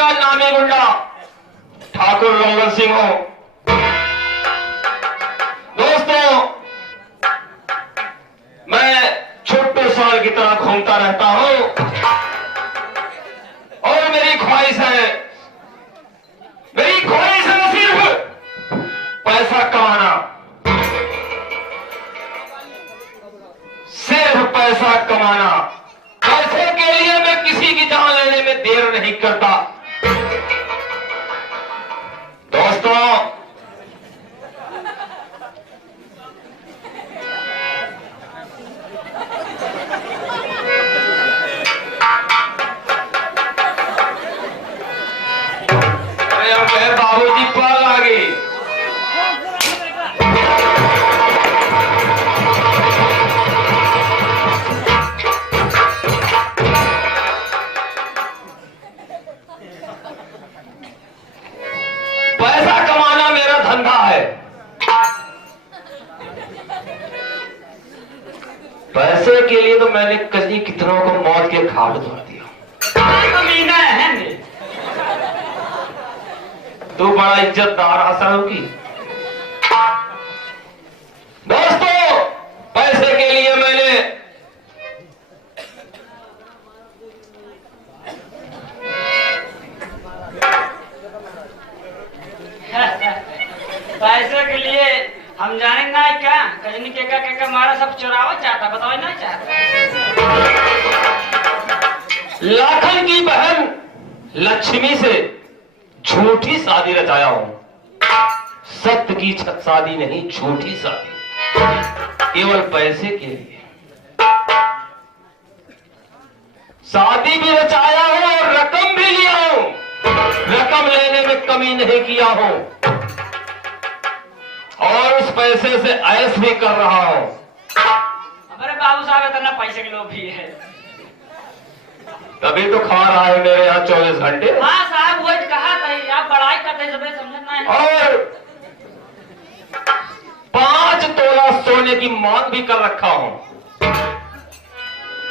का नामी गुंडा ठाकुर रंगन सिंह हूं। दोस्तों, मैं छोटे साल की तरह घूमता रहता हूं और मेरी ख्वाहिश है सिर्फ पैसा कमाना, सिर्फ पैसा कमाना। पैसे के लिए मैं किसी की जान लेने में देर नहीं करता। दोस्तों, बाबूजी पाल आ गई। पैसा कमाना मेरा धंधा है। पैसे के लिए तो मैंने कई कितनों को मौत के घाट उतार दिया। कमीना है तू बड़ा इज्जतदार आसन होगी। दोस्तों, पैसे के लिए मैंने पैसे के लिए हम जाने ना क्या कजनी के मारा सब चुरावा चाहता, बताओ ना चाहता। लाखन की बहन लक्ष्मी से झूठी शादी रचाया हूं। सत्य की शादी नहीं, झूठी शादी, केवल पैसे के लिए शादी भी रचाया हूं और रकम भी लिया हूं। रकम लेने में कमी नहीं किया हूं और उस पैसे से ऐश भी कर रहा हूं। हमारे बाबू साहब इतना पैसे के लोग भी है, तभी तो खा रहा है मेरे यहाँ 24 घंटे। हाँ साहब, वो कहा था आप बड़ाई करते हैं, सबने समझना है। और 5 तोला सोने की मांग भी कर रखा हूं।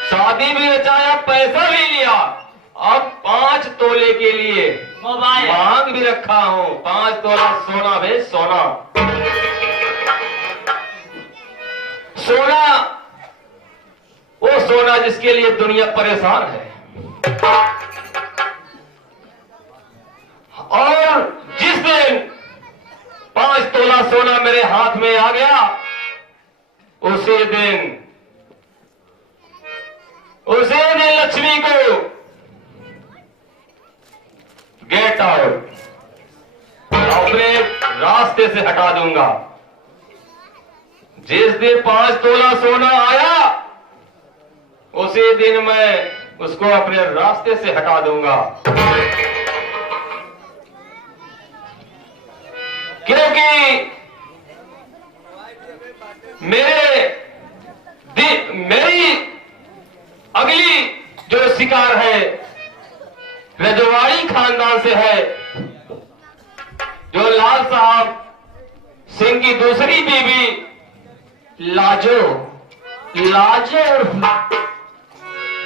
शादी भी रचाया, पैसा भी लिया, अब 5 तोले के लिए मोबाइल मांग भी रखा हूं। 5 तोला सोना भी सोना। सोना, वो सोना जिसके लिए दुनिया परेशान है। और जिस दिन 5 तोला सोना मेरे हाथ में आ गया, उसी दिन लक्ष्मी को गेट आउट, अपने रास्ते से हटा दूंगा। जिस दिन 5 तोला सोना आया, उसी दिन मैं उसको अपने रास्ते से हटा दूंगा। क्योंकि मेरी अगली जो शिकार है रजवाड़ी खानदान से है, जो लाल साहब सिंह की दूसरी बीवी लाजो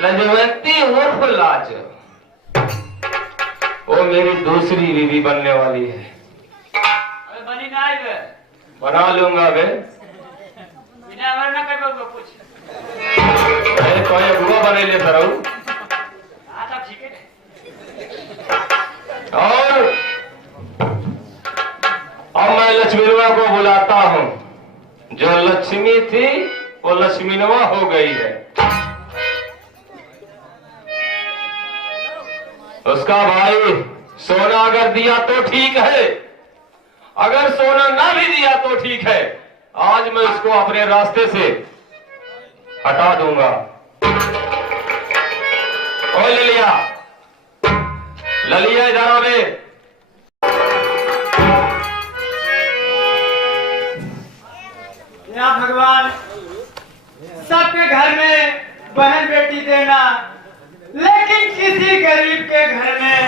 रजवंती उर्फ लाजो, वो मेरी दूसरी बीवी बनने वाली है। बनी ना है, बना लूंगा बे, बिना हमारे ना कर कुछ कोई बुआ बने ले सर। हाँ सब ठीक है। और अब मैं लक्ष्मीनवा को बुलाता हूं। जो लक्ष्मी थी वो लक्ष्मीनवा हो गई है। उसका भाई सोना अगर दिया तो ठीक है, अगर सोना ना भी दिया तो ठीक है। आज मैं उसको अपने रास्ते से हटा दूंगा। ओ ललिया इधर आवे। या भगवान, सबके घर में बहन बेटी देना, लेकिन किसी गरीब के घर में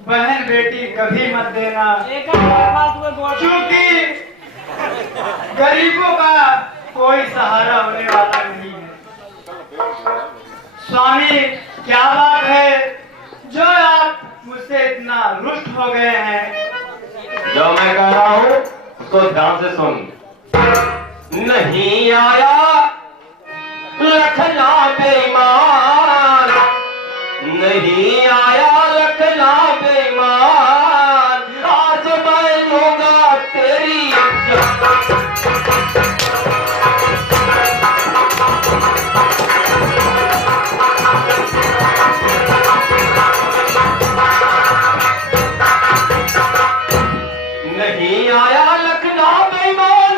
बहन बेटी कभी मत देना, क्योंकि गरीबों का कोई सहारा होने वाला नहीं है। स्वामी, क्या बात है जो आप मुझसे मुझसे इतना रुष्ट हो गए हैं। जो मैं कह रहा हूं उसको ध्यान से सुन। नहीं आया लखना बेईमान, नहीं आया लखना बेईमान, आज मैं लूंगा तेरी नहीं आया लखना बेईमान,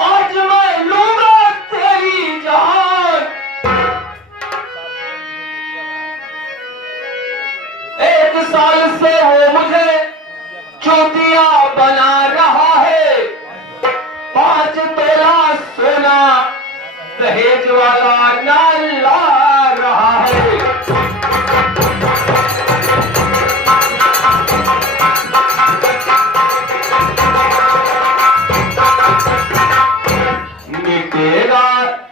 आज मैं लूंगा तेरी जान। एक साल से वो मुझे चूतिया बना रहा है, 5 तोला सोना दहेज वाला ना ला रहा है। मिटेगा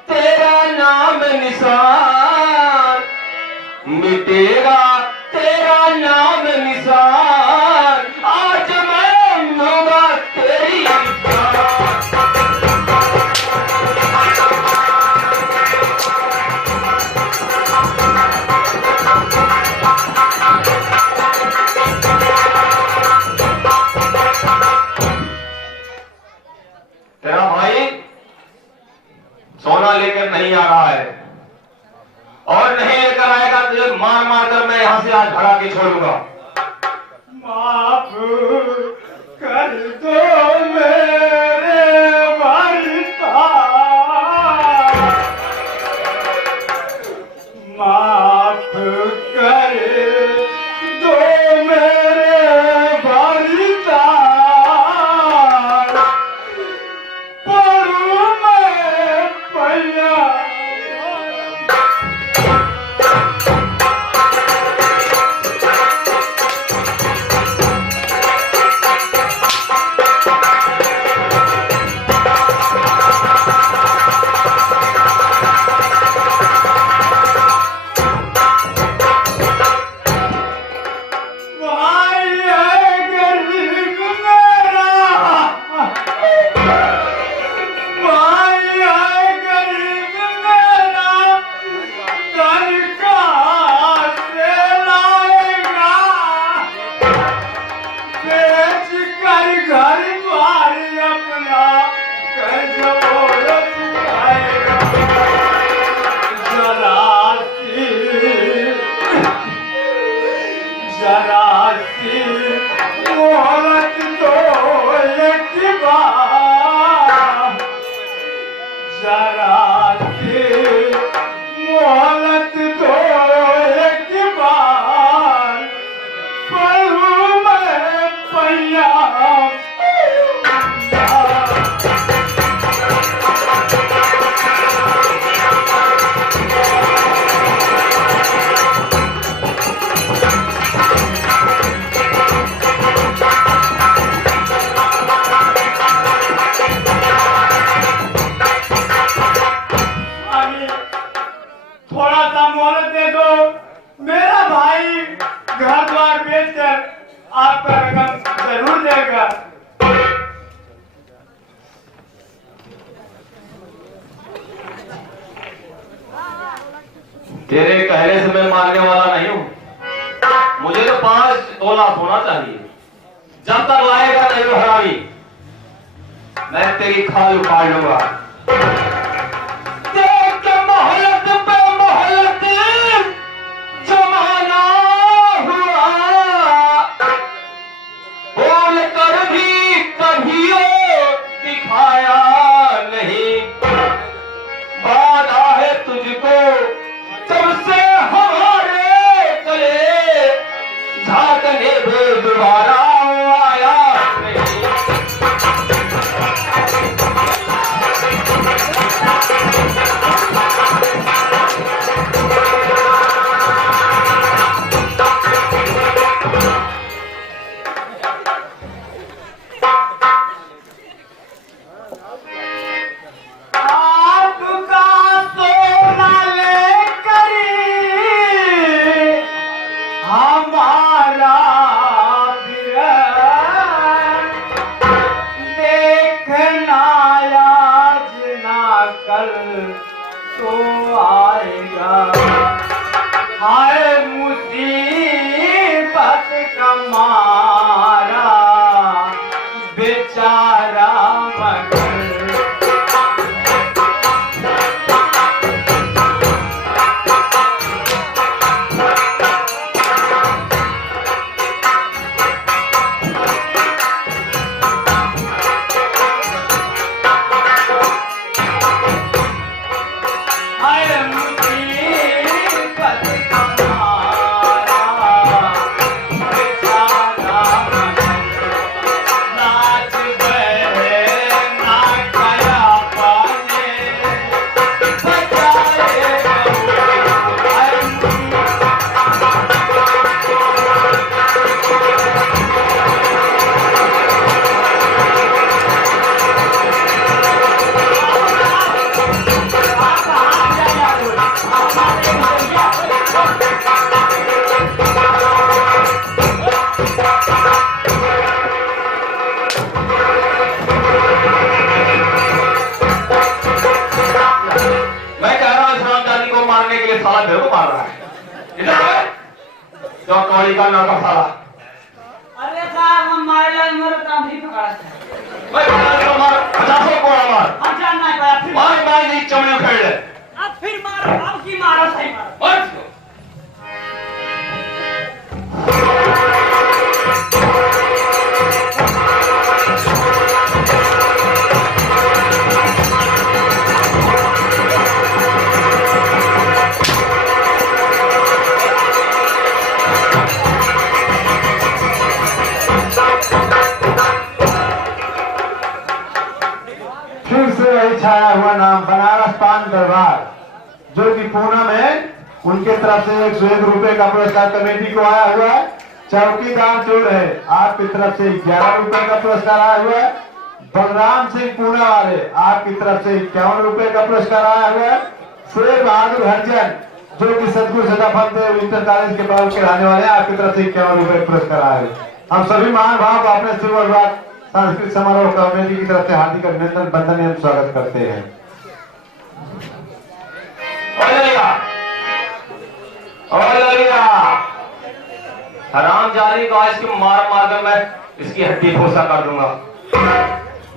तेरा नाम निशान, मिटेगा तेरा नाम निशान, आज मैं लूंगा तेरी जान। तेरा भाई सोना लेकर नहीं आ रहा है और नहीं लेकर आएगा तुझे मार मार कर मैं यहां से आज भगा के छोड़ूंगा। माफ कर दो मेरे वालिदा, माफ कर दो मेरे वालिदा, पढ़ूं मैं पैया। भाई है गरीब मेरा, भाई है गरीब मेरा, धन कहाँ से लाएगा, बेच कर घर द्वार अपना कर्ज वो चुकाएगा। जरा सी मोहलत दो एक बार, जरा सी मोहलत दो एक बार, पढ़ूं मैं पैया। थोड़ा सा मोहलत दे दो, मेरा भाई घर द्वार बेचकर आपका रकम जरूर देगा। तेरे कहने से मैं मानने वाला नहीं हूं, मुझे तो 5 तोला सोना चाहिए। जब तक लाएगा नहीं वो हरामी, मैं तेरी खाल उखाड़ लूंगा। देख मोहलत पे मोहलत जमाना हुआ, बोल कर भी कभी दिखाया नहीं, वादा है तुझको जब से हमारे गले, झांकने में दोबारा आया नहीं। हमारा हमारा बेचारा मगर साला मेरे को मार रहा है। इधर जो कौड़ी का लड़का साला। अरे साहब हम मारेला मेरे काम भी पकड़ा था। भाई मार 50 को मार। हम जानना है पाया फिर मार जी चमड़ी उखेड़ ले। अब फिर मारो अब की मारो सही मारो। मार। छाया हुआ नाम बनारस पान दरबार, जो कि पूना में उनके तरफ से 101 रुपए का पुरस्कार कमेटी को आया हुआ है। चौकीदार चोर है आपकी तरफ से 11 रुपए का पुरस्कार आया हुआ है। बलराम सिंह पूना वाले आपकी तरफ से 51 रुपए का पुरस्कार आया हुआ है। शेर बहादुर हरिजन जो कि सतगुरु सदाफल देव इंटर कॉलेज के बगल के रहने वाले हैं, आपकी तरफ से 51 रुपए पुरस्कार आया है। हम सभी महानुभाव को अपने शुभ सांस्कृतिक समारोह कमेटी की तरफ से हार्दिक अभिनंदन बंदन एवं स्वागत करते हैं। हराम जाली को आज के मार मार कर मैं इसकी हड्डी फूसा कर दूंगा।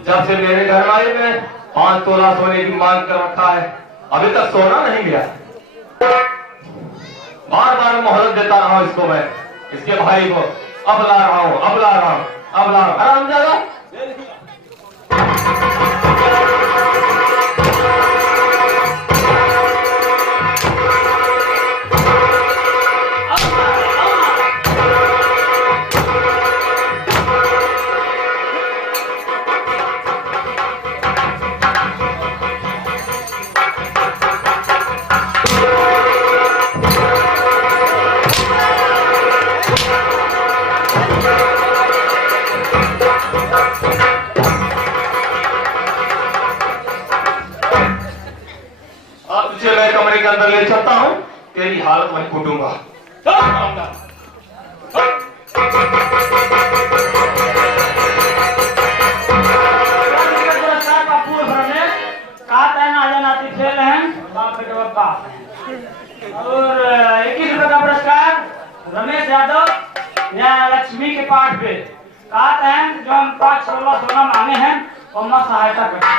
जब से मेरे घर वाले में 5 तोला सोने की मांग कर रखा है, अभी तक सोना नहीं मिला। बार बार मोहलत देता रहा हूं इसको, मैं इसके भाई को अब ला रहा हूं, अब ला रहा हूं, अब ला रहा हूं। आराम जाएगा मैं कमरे के अंदर ले चलता हूं, तेरी हालत मैं कूटूंगा। और 21 रुपए का पुरस्कार रमेश यादव यहाँ लक्ष्मी के पाठ पे कहते हैं, जो हम 5-16 सोना मांगे हैं और मैं सहायता करते हैं।